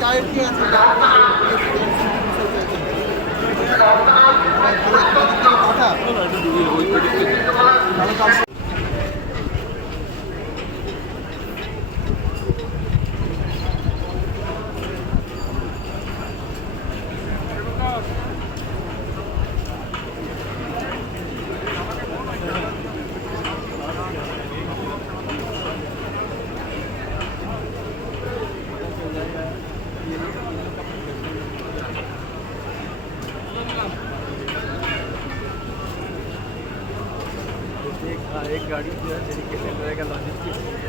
চায়ের কি আছে गाड़ी जो है डेडिकेटेड रहेगा लॉजिस्टिक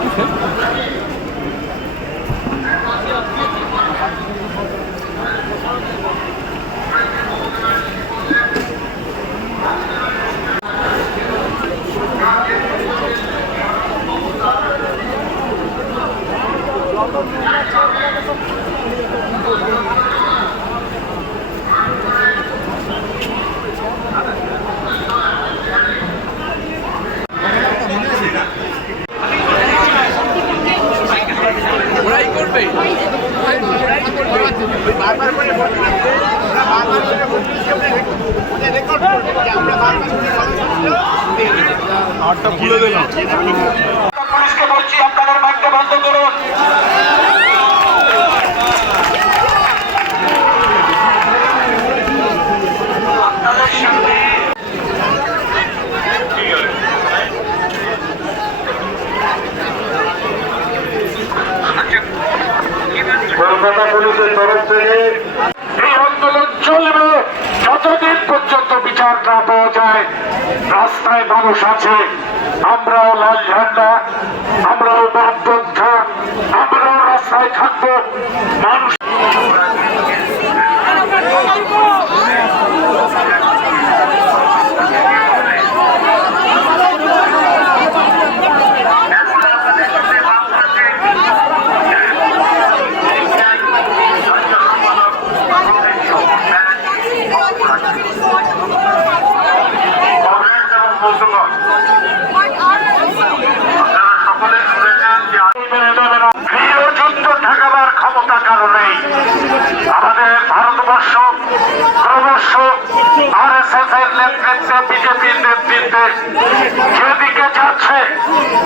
পুলিশকে বলছি আপনাদের মাইকটা বন্ধ করুন। কলকাতা পুলিশের তরফ থেকে এই আন্দোলন চলবে যতদিন পর্যন্ত বিচার না পাওয়া যায় রাস্তায় মানুষ আছে। আমরাও খান আমরাও রাস্তায় থাকব মানুষ আর এস এস এর নেতৃত্বে বিজেপির নেতৃত্বে যেদিকে যাচ্ছে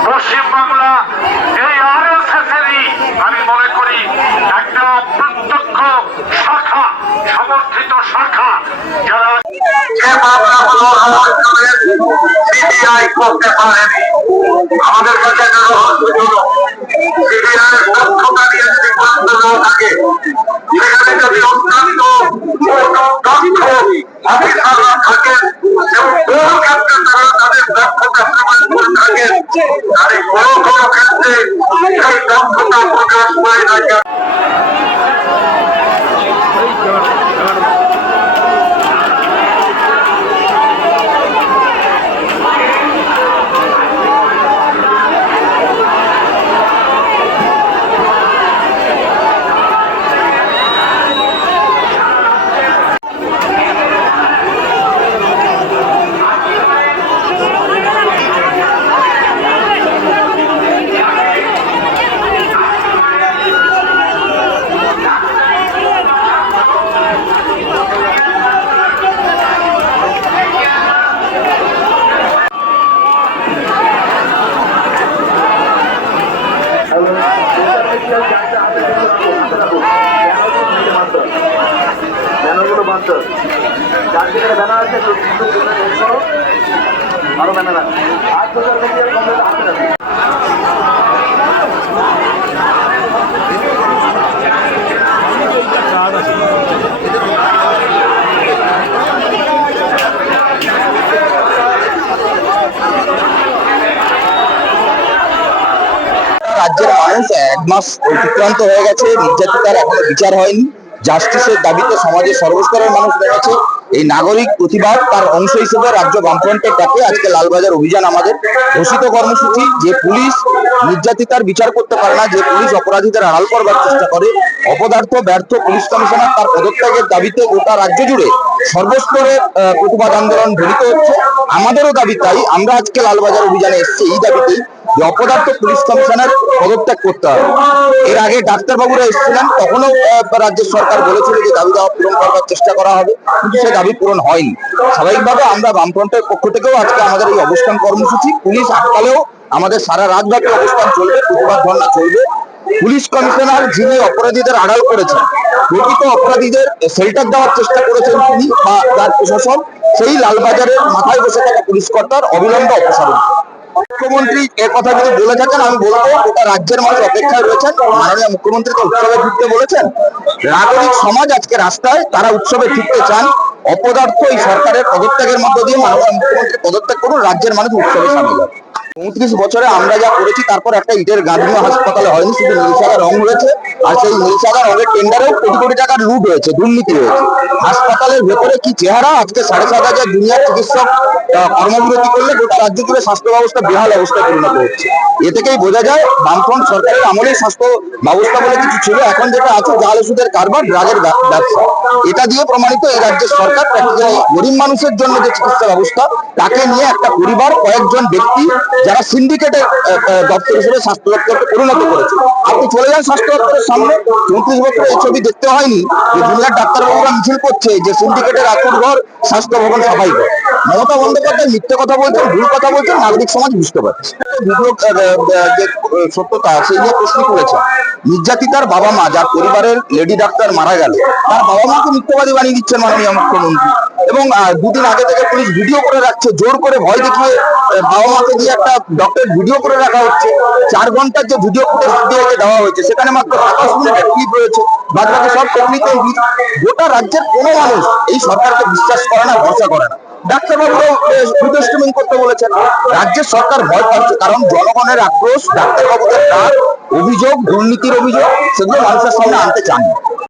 পশ্চিমবাংলা, এই আর এস এস এরই আমি মনে করি একটা প্রত্যক্ষ শাখা, সমর্থিত শাখা যারা যে সিবিআই আমাদের কাছে অত্যন্ত দক্ষ অফিসাররা থাকেন এবং বহু ক্ষেত্রে তারা তাদের দক্ষতা প্রমাণ করে থাকেন তাহলে কোনো কোনো ক্ষেত্রে সেই দক্ষতা প্রকাশ পায় না কেন ব্যানারগুলো বাদ দাও যার যেখানে ব্যানার আছে একটু একটু নোট করো আরও রাজ্যের মানুষ এক মাস অতিক্রান্ত হয়ে গেছে, নির্যাতিতার এখনও বিচার হয়নি। জাস্টিসের দাবিতে সমাজের সর্বস্তরের মানুষ রয়েছে এই নাগরিক প্রতিবাদ তার অংশ হিসেবে রাজ্য বামফ্রন্টের ডাকে আজকে লালবাজার অভিযান আমাদের ঘোষিত কর্মসূচি। যে পুলিশ নির্যাতিতার বিচার করতে পারে না যে পুলিশ অপরাধীদের আড়াল করবার চেষ্টা করে অপদার্থ ব্যর্থ পুলিশ কমিশনার তার পদত্যাগের দাবিতে গোটা রাজ্য জুড়ে সর্বস্তরে আহ, প্রতিবাদ আন্দোলন ঘটিত হচ্ছে। আমাদেরও দাবি তাই আমরা আজকে লালবাজার অভিযানে এসেছি এই দাবিতেই যে অপদার্থ পুলিশ কমিশনার পদত্যাগ করতে হবে। এর আগে ডাক্তারবাবুরা এসেছিলেন তখনও আহ, রাজ্যের সরকার বলেছিল যে দাবি দাওয়া পূরণ করবার চেষ্টা করা হবে সে দাবি পূরণ হয়নি। স্বাভাবিকভাবে আমরা বামফ্রন্টের পক্ষ থেকেও আজকে আমাদের এই অবস্থান কর্মসূচি পুলিশ আটকালেও আমাদের সারা রাতব্যাপী অবস্থান চলবে প্রতিবাদ ধর্ণা চলবে। পুলিশ কমিশনার যিনি অপরাধীদের আড়াল করেছেন প্রকৃত অপরাধীদের শেল্টার দেওয়ার চেষ্টা করেছেন তিনি বা তার প্রশাসন সেই লালবাজারের মাথায় বসে থাকা পুলিশ কর্তার অবিলম্বে অপসারণ। মুখ্যমন্ত্রী এ কথা যদি বলে থাকেন, আমি বলব গোটা রাজ্যের মানুষ অপেক্ষায় রয়েছেন। মাননীয় মুখ্যমন্ত্রী তো উৎসবে ফিরতে বলেছেন। নাগরিক সমাজ আজকে রাস্তায়, তারা উৎসবে ফিরতে চান। অপদার্থ এই সরকারের পদত্যাগের মধ্য দিয়ে মাননীয় মুখ্যমন্ত্রী পদত্যাগ করুন, রাজ্যের মানুষ উৎসবে সামিল হবে পঁয়ত্রিশ বছরে আমরা যা করেছি, তারপর একটা ইটের গাঁদুয়া হাসপাতালে হয়নি, শুধু নীল সাদা রং হয়েছে আর সেই নীল সাদা রঙের টেন্ডারেও কোটি কোটি টাকার লুট হয়েছে, দুর্নীতি হয়েছে। হাসপাতালের ভেতরে কি চেহারা? আজকে সাড়ে সাত হাজার দুনিয়ার চিকিৎসক কর্মবিরতি করলে গোটা রাজ্য জুড়ে স্বাস্থ্য ব্যবস্থা বেহাল অবস্থায় পরিণত হচ্ছে। এ থেকেই বোঝা যায়, বামফ্রন্ট সরকারের আমলেই স্বাস্থ্য ব্যবস্থা বলে কিছু ছিল, এখন যেটা আছে, জাল ওষুধের কারবার, ড্রাগের ব্যবসা। এটা দিয়ে প্রমাণিত এই রাজ্যের সরকার গরিব মানুষের জন্য যে চিকিৎসা ব্যবস্থা, তাকে নিয়ে একটা পরিবার, কয়েকজন ব্যক্তি যারা সিন্ডিকেটের দপ্তর হিসেবে স্বাস্থ্য দপ্তরকে পরিণত করেছে। আপনি চলে যান স্বাস্থ্য দপ্তরের সামনে। চৌত্রিশ বছর এই ছবি দেখতে হয়নি যে দুনিয়ার ডাক্তারবাবুরা মিছিল করছে যে সিন্ডিকেটের আতুর ঘর, স্বাস্থ্য ভবন, সবাই ঘর। মমতা বন্দ্যোপাধ্যায় মিথ্যে কথা বলছেন, ভুল কথা বলছেন, নাগরিক সমাজ বুঝতে পারছে। যে সত্যতা, সেই নিয়ে প্রশ্ন তুলেছে। নির্যাতিতার বাবা মা যার পরিবারের লেডি ডাক্তার মারা গেল, তার বাবা মাকে মিথ্যাবাদী বানিয়ে দিচ্ছেন মাননীয় মুখ্যমন্ত্রী। এবং দুদিন আগে থেকে পুলিশ ভিডিও করে রাখছে, জোর করে ভয় দেখিয়ে বাবা মাকে দিয়ে একটা ডক্টর ভিডিও করে রাখা হচ্ছে। চার ঘণ্টার যে ভিডিও ফুটেজ সিবিআইকে দেওয়া হয়েছে, সেখানে মাত্র সাতাশ মিনিটের ক্লিপ রয়েছে। বাদ বাকি সব টেকনিক্যাল গোটা রাজ্যের কোনো মানুষ এই সরকারকে বিশ্বাস করে না, ভরসা করে না। স্ট্রিমিং করতে বলেছেন। রাজ্যের সরকার ভয় পাচ্ছে, কারণ জনগণের আক্রোশ, ডাক্তারবাবুদের ডাক অভিযোগ, দুর্নীতির অভিযোগ, সেগুলো মানুষের সামনে আনতে চান।